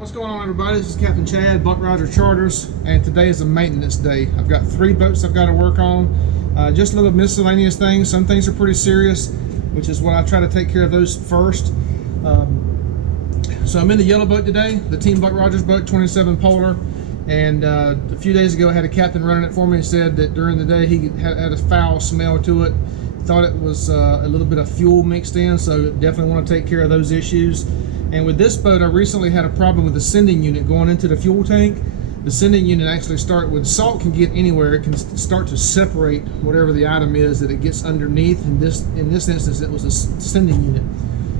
What's going on, everybody? This is Captain Chad, Buck Roger Charters, and today is a maintenance day. I've got 3 boats I've got to work on. Just little miscellaneous things. Some things are pretty serious, which is what I try to take care of those first. So I'm in the yellow boat today, the Team Buck Rogers boat, 27 Polar. And a few days ago I had a captain running it for me and said that during the day he had a foul smell to it. Thought it was a little bit of fuel mixed in, so definitely want to take care of those issues. And with this boat, I recently had a problem with the sending unit going into the fuel tank. The sending unit actually when salt can get anywhere, it can start to separate whatever the item is that it gets underneath. In this instance, it was a sending unit.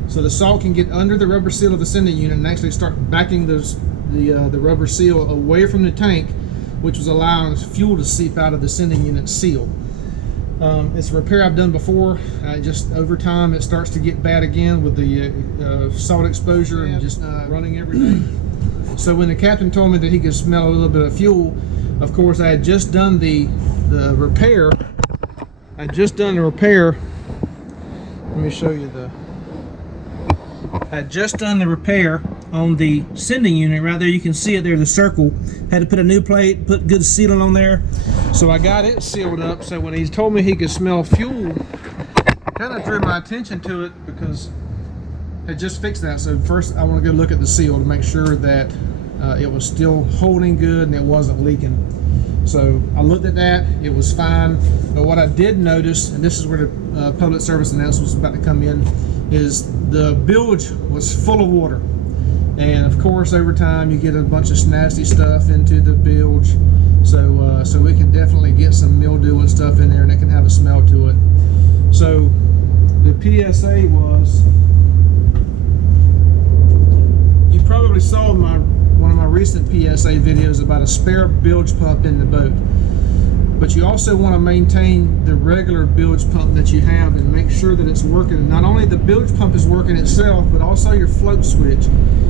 So the salt can get under the rubber seal of the sending unit and actually start backing the rubber seal away from the tank, which was allowing fuel to seep out of the sending unit seal. It's a repair I've done before. Just over time it starts to get bad again with the salt exposure and just running every day. So when the captain told me that he could smell a little bit of fuel, of course I had just done the repair. Let me show you I had just done the repair on the sending unit. Right there you can see it there, the circle. Had to put a new plate, put good sealing on there. So I got it sealed up. So when he told me he could smell fuel, kind of drew my attention to it because I just fixed that. So first I want to go look at the seal to make sure that it was still holding good and it wasn't leaking. So I looked at that, it was fine. But what I did notice, and this is where the public service announcement was about to come in, is the bilge was full of water. And of course over time you get a bunch of nasty stuff into the bilge, so we can definitely get some mildew and stuff in there and it can have a smell to it. So the PSA was, you probably saw one of my recent PSA videos about a spare bilge pump in the boat. But you also want to maintain the regular bilge pump that you have and make sure that it's working. Not only the bilge pump is working itself, but also your float switch.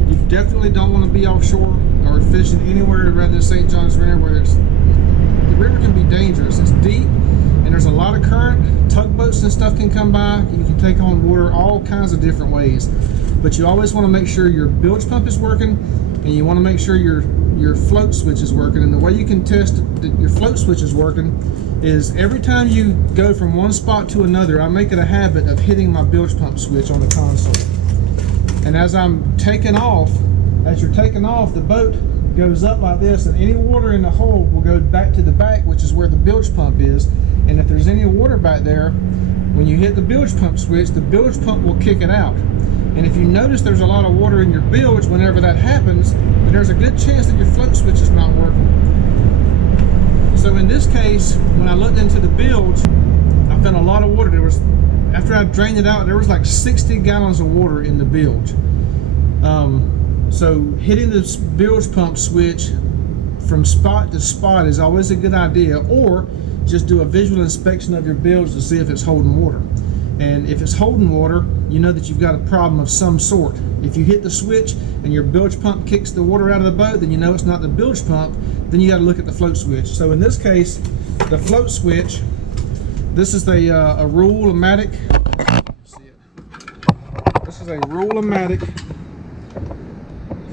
You definitely don't want to be offshore or fishing anywhere around the St. Johns River where the river can be dangerous. It's deep and there's a lot of current. Tugboats and stuff can come by. You can take on water all kinds of different ways. But you always want to make sure your bilge pump is working, and you want to make sure your float switch is working. And the way you can test that your float switch is working is every time you go from one spot to another, I make it a habit of hitting my bilge pump switch on the console. And as you're taking off, the boat goes up like this, and any water in the hole will go back to the back, which is where the bilge pump is. And if there's any water back there, when you hit the bilge pump switch, the bilge pump will kick it out. And if you notice there's a lot of water in your bilge whenever that happens, then there's a good chance that your float switch is not working. So in this case, when I looked into the bilge, I found a lot of water. After I drained it out, there was like 60 gallons of water in the bilge. So hitting the bilge pump switch from spot to spot is always a good idea, or just do a visual inspection of your bilge to see if it's holding water. And if it's holding water, you know that you've got a problem of some sort. If you hit the switch and your bilge pump kicks the water out of the boat, then you know it's not the bilge pump. Then you got to look at the float switch. So in this case, the float switch, this is a Rule-O-Matic. This is a Rule-O-Matic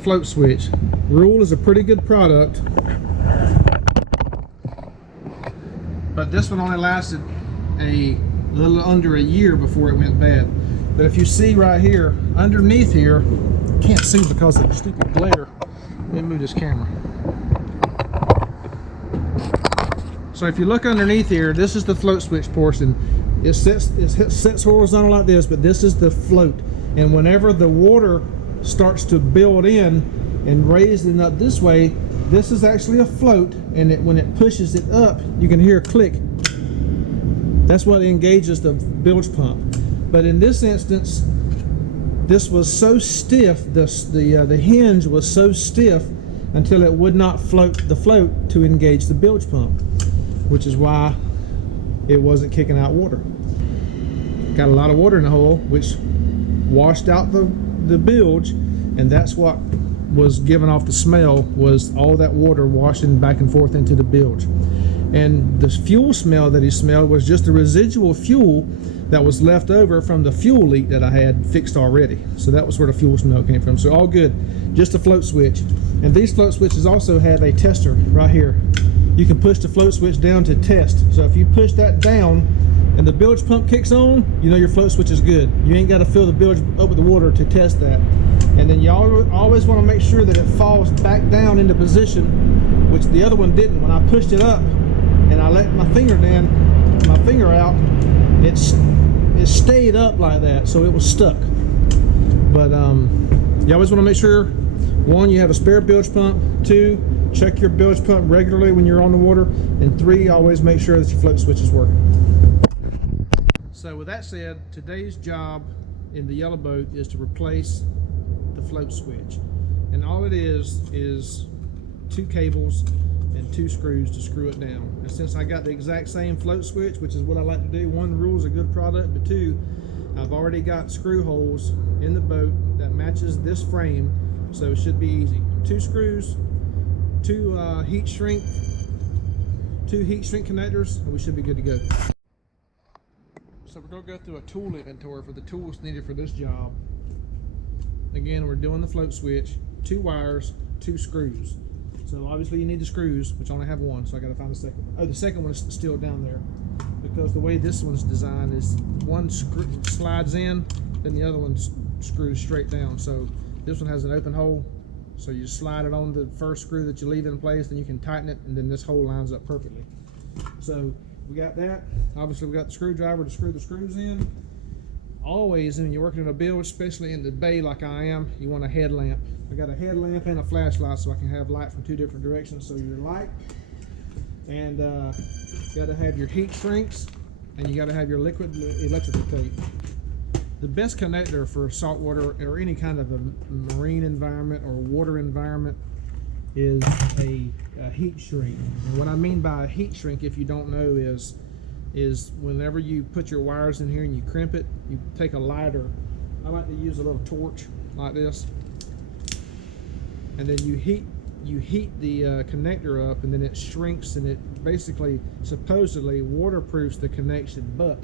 float switch. Rule is a pretty good product, but this one only lasted a little under a year before it went bad. But if you see right here, underneath here, can't see because of the stupid glare. Let me move this camera. So if you look underneath here, this is the float switch portion. It sits horizontal like this, but this is the float. And whenever the water starts to build in and raising up this way, this is actually a float, and when it pushes it up, you can hear a click. That's what engages the bilge pump. But in this instance, this was so stiff, the hinge was so stiff until it would not float the float to engage the bilge pump, which is why it wasn't kicking out water. Got a lot of water in the hole, which washed out the bilge, and that's what was giving off the smell, was all that water washing back and forth into the bilge. And the fuel smell that he smelled was just the residual fuel that was left over from the fuel leak that I had fixed already. So that was where the fuel smell came from. So all good, just a float switch. And these float switches also have a tester right here. You can push the float switch down to test. So if you push that down and the bilge pump kicks on, you know your float switch is good. You ain't got to fill the bilge up with the water to test that. And then you always want to make sure that it falls back down into position, which the other one didn't. When I pushed it up and I let my finger out, it stayed up like that, so it was stuck. But you always want to make sure, one, you have a spare bilge pump, two, check your bilge pump regularly when you're on the water, and three, always make sure that your float switch is working. So with that said, today's job in the yellow boat is to replace the float switch, and all it is 2 cables and 2 screws to screw it down. And since I got the exact same float switch, which is what I like to do, 1, the rule's a good product, but 2, I've already got screw holes in the boat that matches this frame, so it should be easy. 2 screws, 2 heat shrink connectors, and we should be good to go. So we're going to go through a tool inventory for the tools needed for this job. Again, we're doing the float switch, 2 wires, 2 screws. So obviously you need the screws, which I only have 1, so I got to find the second one. Oh, the second one is still down there, because the way this one's designed is one screw slides in, then the other one screws straight down. So this one has an open hole, so you slide it on the first screw that you leave in place, then you can tighten it, and then this hole lines up perfectly. So we got that. Obviously we got the screwdriver to screw the screws in. Always, when you're working in a bilge, especially in the bay like I am, you want a headlamp. I got a headlamp and a flashlight so I can have light from 2 different directions. So your light, and you got to have your heat shrinks, and you got to have your liquid electrical tape. The best connector for saltwater or any kind of a marine environment or water environment is a heat shrink. And what I mean by a heat shrink, if you don't know, is whenever you put your wires in here and you crimp it, you take a lighter. I like to use a little torch like this, and then you heat the connector up, and then it shrinks, and it basically supposedly waterproofs the connection. But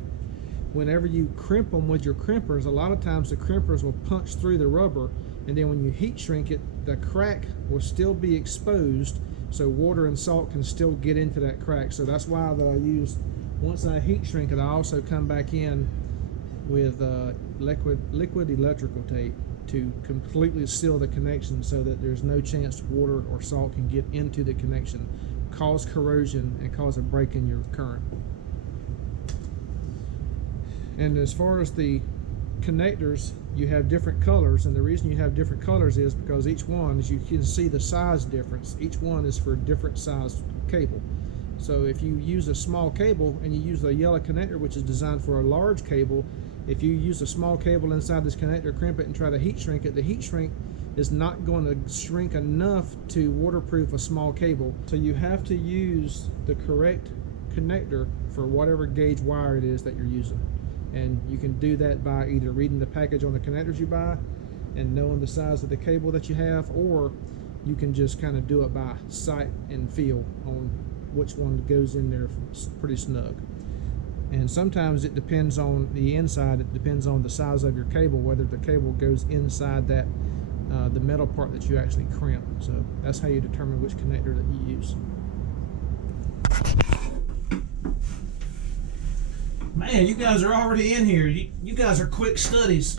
whenever you crimp them with your crimpers, a lot of times the crimpers will punch through the rubber, and then when you heat shrink it, the crack will still be exposed, so water and salt can still get into that crack. So that's why that I use, once I heat shrink it, I also come back in with liquid electrical tape to completely seal the connection, so that there's no chance water or salt can get into the connection, cause corrosion, and cause a break in your current. And as far as the connectors, you have different colors, and the reason you have different colors is because each one, as you can see the size difference, each one is for a different size cable. So if you use a small cable and you use a yellow connector, which is designed for a large cable, if you use a small cable inside this connector, crimp it, and try to heat shrink it, the heat shrink is not going to shrink enough to waterproof a small cable. So you have to use the correct connector for whatever gauge wire it is that you're using. And you can do that by either reading the package on the connectors you buy and knowing the size of the cable that you have, or you can just kind of do it by sight and feel on which one goes in there pretty snug. And sometimes it depends on the inside, it depends on the size of your cable, whether the cable goes inside that the metal part that you actually crimp. So that's how you determine which connector that you use. Man, you guys are already in here. You guys are quick studies.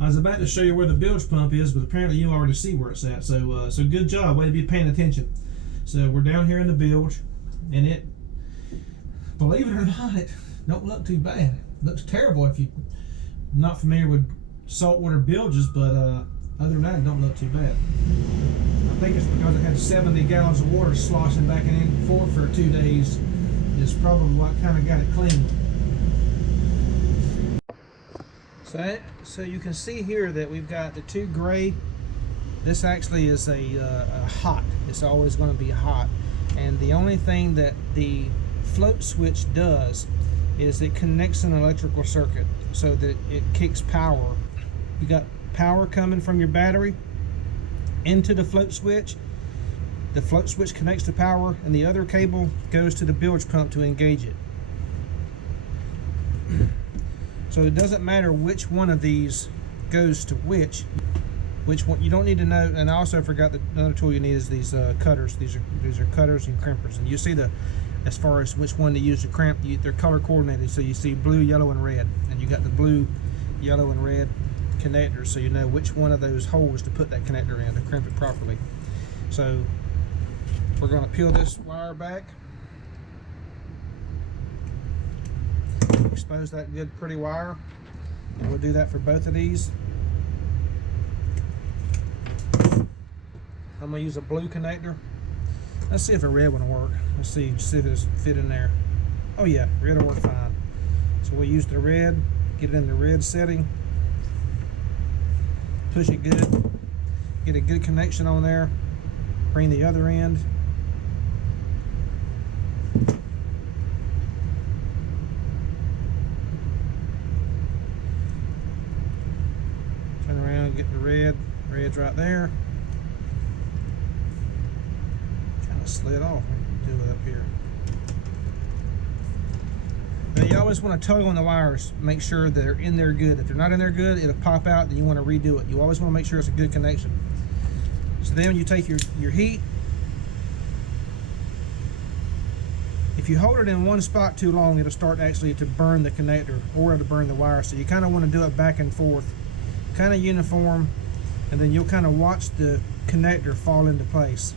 I was about to show you where the bilge pump is, but apparently you already see where it's at. So so good job, way to be paying attention. So we're down here in the bilge, and it, believe it or not, it don't look too bad. It looks terrible if you're not familiar with saltwater bilges, but other than that, it don't look too bad. I think it's because it had 70 gallons of water sloshing back and forth for 2 days is probably what kind of got it clean. So you can see here that we've got the 2 gray. This actually is a hot. It's always going to be hot. And the only thing that the float switch does is it connects an electrical circuit so that it kicks power. You got power coming from your battery into the float switch. The float switch connects to power, and the other cable goes to the bilge pump to engage it. So it doesn't matter which one of these goes to which one. You don't need to know. And I also forgot that another tool you need is these cutters. These are cutters and crimpers, and you see as far as which one to use to crimp, they're color coordinated. So you see blue, yellow, and red, and you got the blue, yellow, and red connectors, so you know which one of those holes to put that connector in to crimp it properly. So we're going to peel this wire back, expose that good pretty wire, and we'll do that for both of these. I'm going to use a blue connector. Let's see if a red one will work. Let's see if it's fit in there. Oh yeah, red will work fine. So we'll use the red, get it in the red setting, push it good, get a good connection on there, bring the other end, turn around, get the red's right there. Kind of slid off. Do it up here. Now you always want to tug on the wires, make sure they're in there good. If they're not in there good, it'll pop out, then you want to redo it. You always want to make sure it's a good connection. So then you take your heat. If you hold it in one spot too long, it'll start actually to burn the connector or to burn the wire. So you kind of want to do it back and forth, kind of uniform, and then you'll kind of watch the connector fall into place.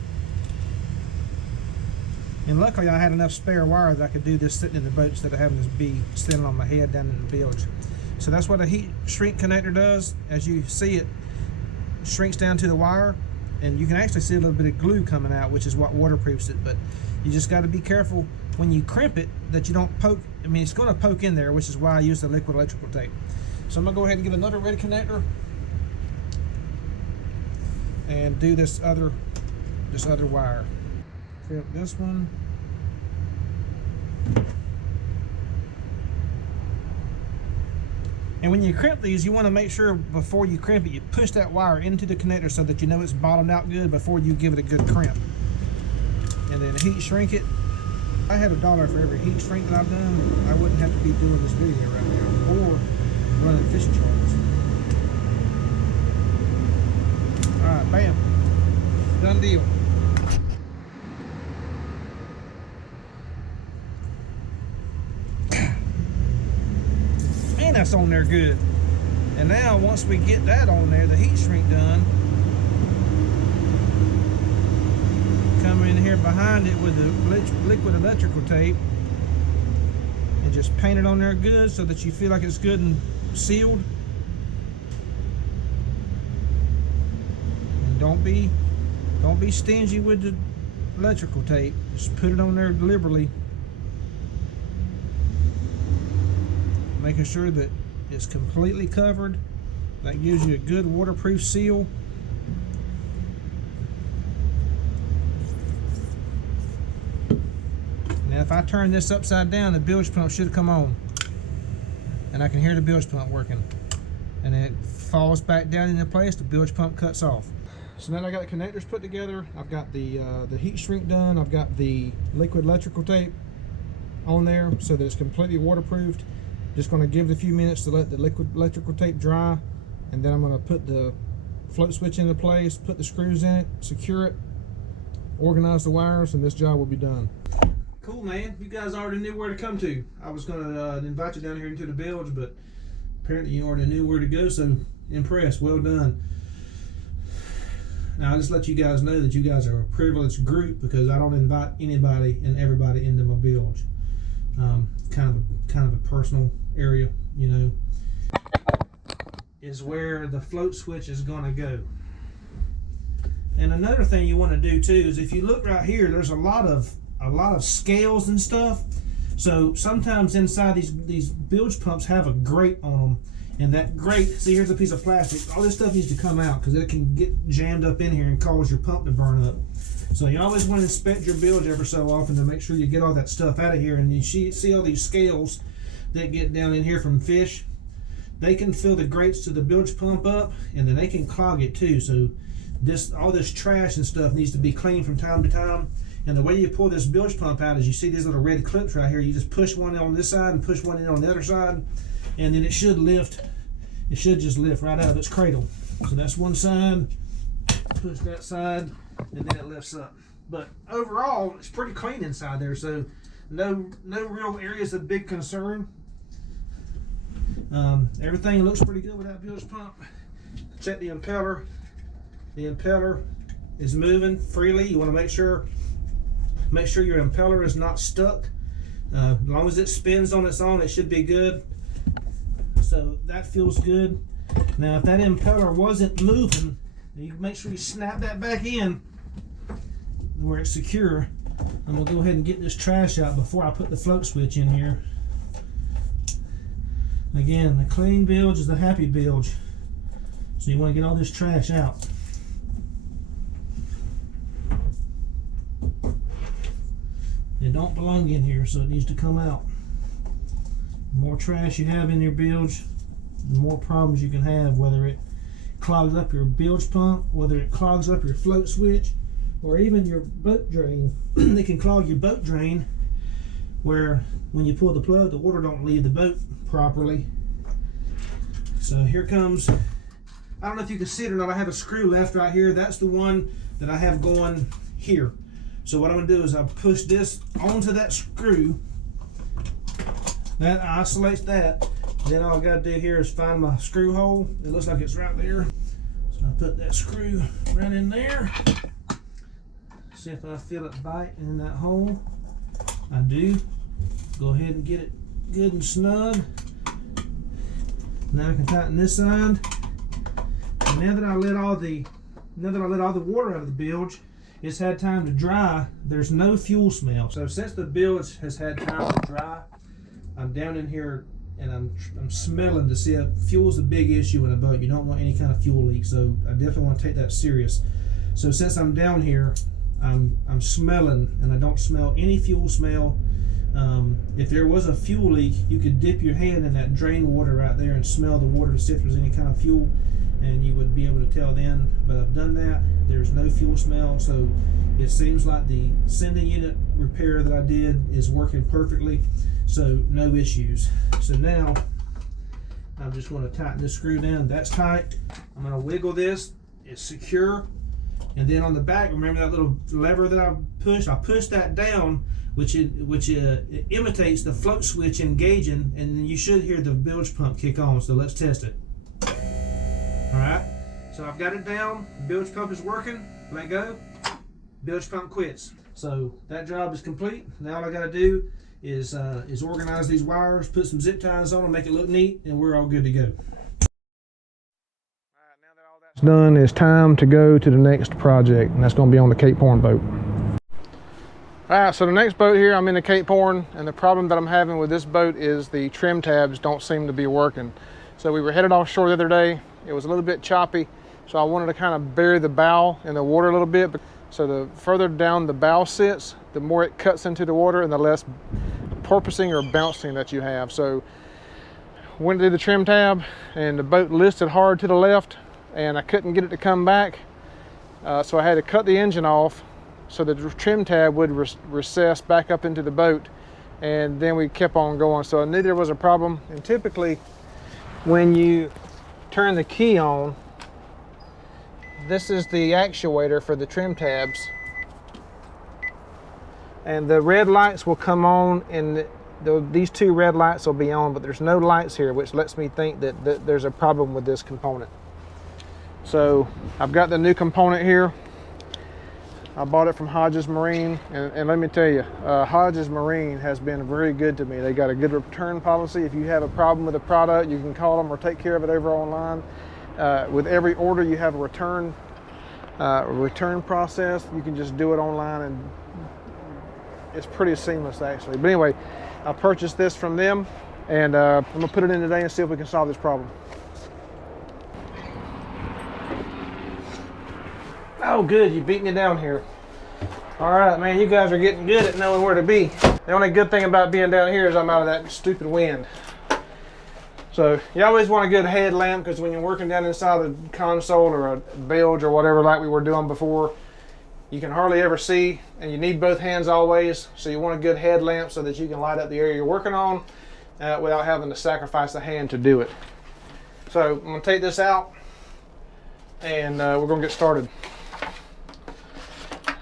And luckily I had enough spare wire that I could do this sitting in the boat instead of having this be sitting on my head down in the bilge. So that's what a heat shrink connector does. As you see, it shrinks down to the wire, and you can actually see a little bit of glue coming out, which is what waterproofs it. But you just got to be careful when you crimp it that you don't poke. I mean, it's going to poke in there, which is why I use the liquid electrical tape. So I'm going to go ahead and get another red connector and do this other wire. Crimp this one. And when you crimp these, you want to make sure before you crimp it, you push that wire into the connector so that you know it's bottomed out good before you give it a good crimp. And then heat shrink it. If I had $1 for every heat shrink that I've done, I wouldn't have to be doing this video right now or running fishing charts. All right, bam, done deal. That's on there good. And now once we get that on there, the heat shrink done, come in here behind it with the liquid electrical tape and just paint it on there good so that you feel like it's good and sealed. And don't be stingy with the electrical tape. Just put it on there liberally, making sure that it's completely covered. That gives you a good waterproof seal. Now if I turn this upside down, the bilge pump should come on, and I can hear the bilge pump working, and then it falls back down into place. The bilge pump cuts off. So now I got the connectors put together. I've got the heat shrink done. I've got the liquid electrical tape on there so that it's completely waterproofed. Just going to give it a few minutes to let the liquid electrical tape dry, and then I'm going to put the float switch into place, put the screws in it, secure it, organize the wires, and this job will be done. Cool, man. You guys already knew where to come to. I was going to invite you down here into the bilge, but apparently you already knew where to go, so impressed. Well done. Now I'll just let you guys know that you guys are a privileged group because I don't invite anybody and everybody into my bilge. Kind of a personal area, you know, is where the float switch is going to go. And another thing you want to do too is if you look right here, there's a lot of scales and stuff. So sometimes inside these bilge pumps have a grate on them, and that grate, see, here's a piece of plastic. All this stuff needs to come out because it can get jammed up in here and cause your pump to burn up. So you always want to inspect your bilge every so often to make sure you get all that stuff out of here. And you see all these scales that get down in here from fish. They can fill the grates to the bilge pump up, and then they can clog it too. So all this trash and stuff needs to be cleaned from time to time. And the way you pull this bilge pump out is you see these little red clips right here. You just push one on this side and push one in on the other side, and then it should lift. It should just lift right out of its cradle. So that's one side, push that side, and then it lifts up. But overall, it's pretty clean inside there, so no real areas of big concern. Everything looks pretty good with that bilge pump. Check the impeller. The impeller is moving freely. You want to make sure your impeller is not stuck. As long as it spins on its own, it should be good. So that feels good. Now, if that impeller wasn't moving, you make sure you snap that back in where it's secure. I'm gonna go ahead and get this trash out before I put the float switch in here. Again, the clean bilge is the happy bilge. So you want to get all this trash out. It don't belong in here, so it needs to come out. The more trash you have in your bilge, the more problems you can have, whether it clogs up your bilge pump, whether it clogs up your float switch, or even your boat drain. It can clog your boat drain, where when you pull the plug, the water don't leave the boat properly. So here comes, I don't know if you can see it or not, I have a screw left right here. That's the one that I have going here. So what I'm gonna do is I'll push this onto that screw. That isolates that. Then all I gotta do here is find my screw hole. It looks like it's right there. So I put that screw right in there. See if I feel it bite in that hole. I do. Go ahead and get it good and snug. Now I can tighten this side. And now that I let all the water out of the bilge, it's had time to dry. There's no fuel smell. So since the bilge has had time to dry, I'm down in here and I'm smelling to see if fuel's a big issue in a boat. You don't want any kind of fuel leak, so I definitely want to take that serious. So since I'm down here, I'm smelling, and I don't smell any fuel smell. If there was a fuel leak, you could dip your hand in that drain water right there and smell the water to see if there's any kind of fuel, and you would be able to tell then. But I've done that. There's no fuel smell, so it seems like the sending unit repair that I did is working perfectly, so no issues. So now I'm just going to tighten this screw down. That's tight. I'm going to wiggle this. It's secure. And then on the back, remember that little lever that I pushed that down, which imitates the float switch engaging, and then you should hear the bilge pump kick on. So let's test it. All right, so I've got it down. Bilge pump is working. Let go. Bilge pump quits. So that job is complete. Now all I got to do is organize these wires, put some zip ties on them, make it look neat, and we're all good to go. It's done. It's time to go to the next project, and that's going to be on the Cape Horn boat. All right, so the next boat here, I'm in the Cape Horn, and the problem that I'm having with this boat is the trim tabs don't seem to be working. So we were headed offshore the other day. It was a little bit choppy, so I wanted to kind of bury the bow in the water a little bit. So the further down the bow sits, the more it cuts into the water and the less porpoising or bouncing that you have. So went to do the trim tab, and the boat listed hard to the left, and I couldn't get it to come back. So I had to cut the engine off so the trim tab would recess back up into the boat, and then we kept on going. So I knew there was a problem. And typically when you turn the key on, this is the actuator for the trim tabs, and the red lights will come on, and these two red lights will be on, but there's no lights here, which lets me think that there's a problem with this component. So I've got the new component here. I bought it from Hodges Marine, and let me tell you, Hodges Marine has been very good to me. They got a good return policy. If you have a problem with a product, you can call them or take care of it over online. With every order, you have a return process. You can just do it online, and it's pretty seamless actually. But anyway, I purchased this from them, and I'm gonna put it in today and see if we can solve this problem. Oh, good, you beat me down here. All right, man, you guys are getting good at knowing where to be. The only good thing about being down here is I'm out of that stupid wind. So you always want a good headlamp, because when you're working down inside the console or a bilge or whatever like we were doing before, you can hardly ever see, and you need both hands always. So you want a good headlamp so that you can light up the area you're working on. without having to sacrifice a hand to do it. So I'm going to take this out, and we're going to get started.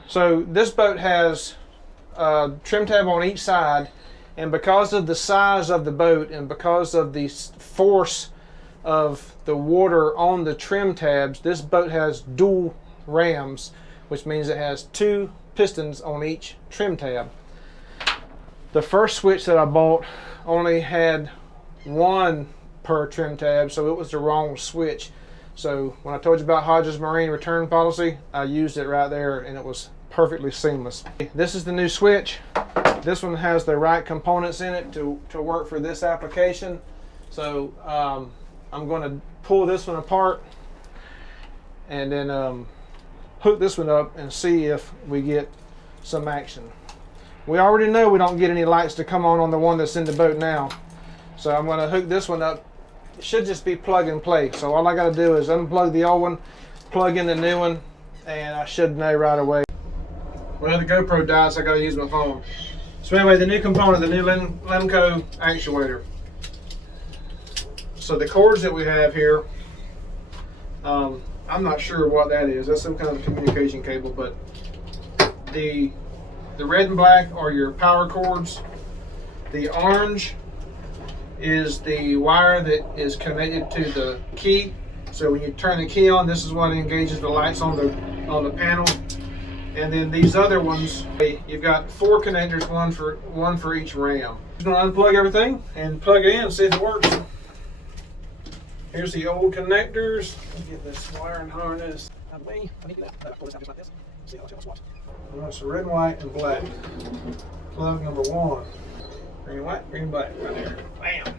So this boat has a trim tab on each side, and because of the size of the boat and because of the force of the water on the trim tabs, this boat has dual rams, which means it has 2 pistons on each trim tab. The first switch that I bought only had 1 per trim tab, so it was the wrong switch. So when I told you about Hodges Marine return policy, I used it right there and it was perfectly seamless. This is the new switch. This one has the right components in it to work for this application. So I'm going to pull this one apart and then hook this one up and see if we get some action. We already know we don't get any lights to come on the one that's in the boat now. So I'm going to hook this one up. It should just be plug and play. So all I got to do is unplug the old one, plug in the new one, and I should know right away. Well, the GoPro died, so I got to use my phone. So anyway, the new component, the new Lemco actuator. So the cords that we have here, I'm not sure what that is. That's some kind of communication cable, but the red and black are your power cords. The orange is the wire that is connected to the key. So when you turn the key on, this is what engages the lights on the panel. And then these other ones, you've got 4 connectors, one for each ram. I'm going to unplug everything and plug it in and see if it works. Here's the old connectors. Let's get this wire and harness out of the way. So red, white, and black. Plug number 1. Green, white, green, black, right there. Bam!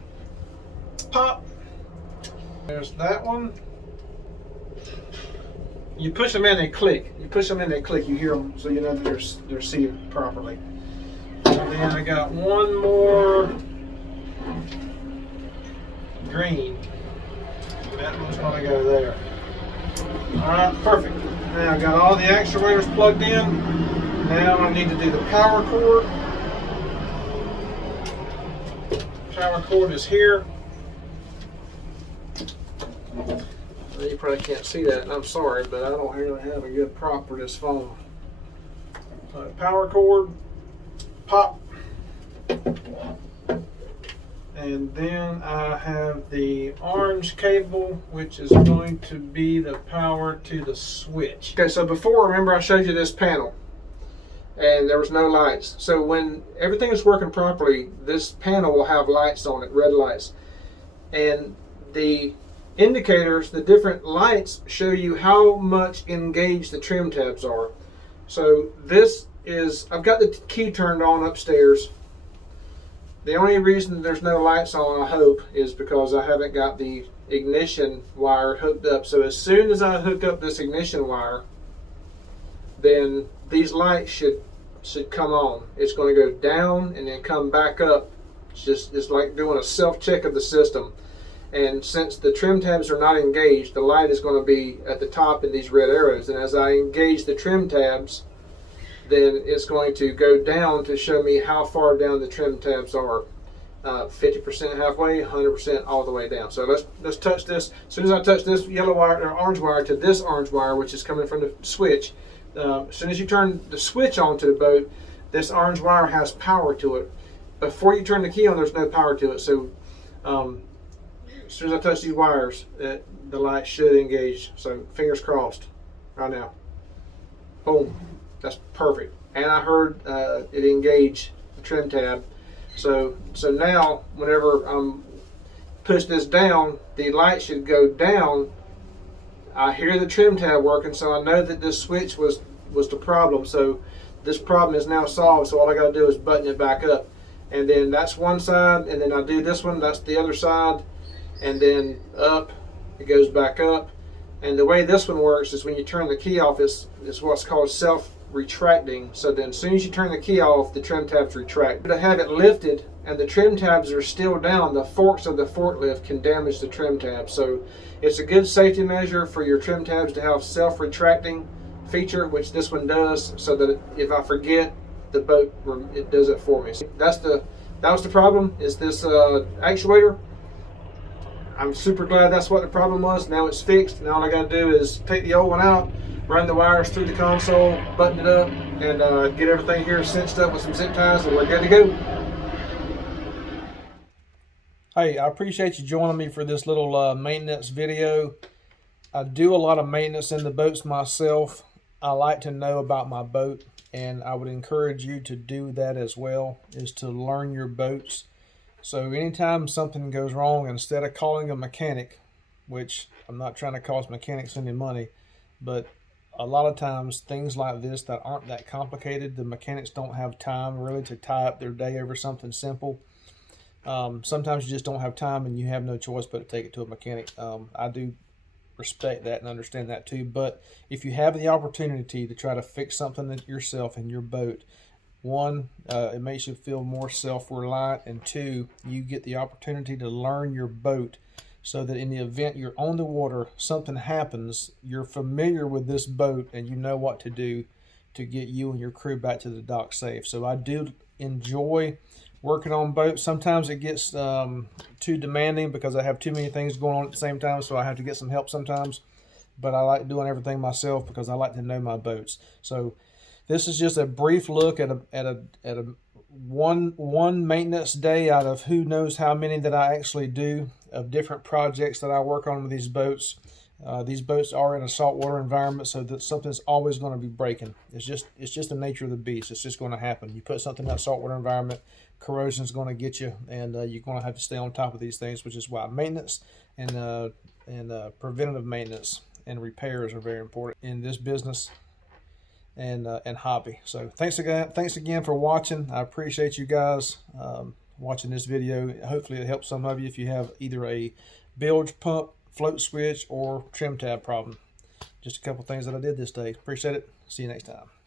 Pop! There's that one. You push them in, they click. You push them in, they click. You hear them, so you know that they're seated properly. And then I got one more green. That one's going to go there. All right, perfect. Now I got all the actuators plugged in. Now I need to do the power cord. Power cord is here. You probably can't see that, and I'm sorry, but I don't really have a good prop for this phone. Power cord, pop. And then I have the orange cable, which is going to be the power to the switch. Okay, so before, remember I showed you this panel and there was no lights. So when everything is working properly, this panel will have lights on it, red lights. And the indicators, the different lights, show you how much engaged the trim tabs are. So this is, I've got the key turned on upstairs. The only reason there's no lights on, I hope, is because I haven't got the ignition wire hooked up. So as soon as I hook up this ignition wire, then these lights should come on. It's going to go down and then come back up. It's like doing a self-check of the system. And since the trim tabs are not engaged, the light is going to be at the top in these red arrows. And as I engage the trim tabs, then it's going to go down to show me how far down the trim tabs are. 50% halfway, 100% all the way down. So let's touch this. As soon as I touch this yellow wire or orange wire to this orange wire, which is coming from the switch, as soon as you turn the switch on to the boat, this orange wire has power to it. Before you turn the key on, there's no power to it. So as soon as I touch these wires, the light should engage. So fingers crossed right now. Boom. That's perfect. And I heard it engage the trim tab. So now whenever push this down, the light should go down. I hear the trim tab working, so I know that this switch was the problem. So this problem is now solved. So all I got to do is button it back up. And then that's one side, and then I do this one, that's the other side, and then up, it goes back up. And the way this one works is when you turn the key off, it's what's called self-retracting. So then as soon as you turn the key off, the trim tabs retract. To have it lifted and the trim tabs are still down, the forks of the forklift can damage the trim tabs. So it's a good safety measure for your trim tabs to have self-retracting feature, which this one does, so that if I forget, the boat, it does it for me. So that's the that was the problem, is this actuator. I'm super glad that's what the problem was. Now it's fixed. Now all I got to do is take the old one out, run the wires through the console, button it up, and get everything here cinched up with some zip ties, and we're good to go. Hey, I appreciate you joining me for this little maintenance video. I do a lot of maintenance in the boats myself. I like to know about my boat, and I would encourage you to do that as well, is to learn your boats. So anytime something goes wrong, instead of calling a mechanic, which I'm not trying to cost mechanics any money, but a lot of times things like this that aren't that complicated, the mechanics don't have time really to tie up their day over something simple. Sometimes you just don't have time and you have no choice but to take it to a mechanic. I do respect that and understand that too, but if you have the opportunity to try to fix something yourself in your boat, one, it makes you feel more self-reliant, and two, you get the opportunity to learn your boat so that in the event you're on the water, something happens, you're familiar with this boat and you know what to do to get you and your crew back to the dock safe. So I do enjoy working on boats. Sometimes it gets too demanding because I have too many things going on at the same time, so I have to get some help sometimes. But I like doing everything myself because I like to know my boats. So this is just a brief look at a one maintenance day out of who knows how many that I actually do of different projects that I work on with these boats. These boats are in a saltwater environment, so that something's always going to be breaking. It's just the nature of the beast. It's just going to happen. You put something in that saltwater environment, corrosion is going to get you, and you're going to have to stay on top of these things, which is why maintenance and preventative maintenance and repairs are very important in this business and hobby. So thanks again for watching. I appreciate you guys watching this video. Hopefully it helps some of you if you have either a bilge pump, float switch, or trim tab problem. Just a couple things that I did this day. Appreciate it. See you next time.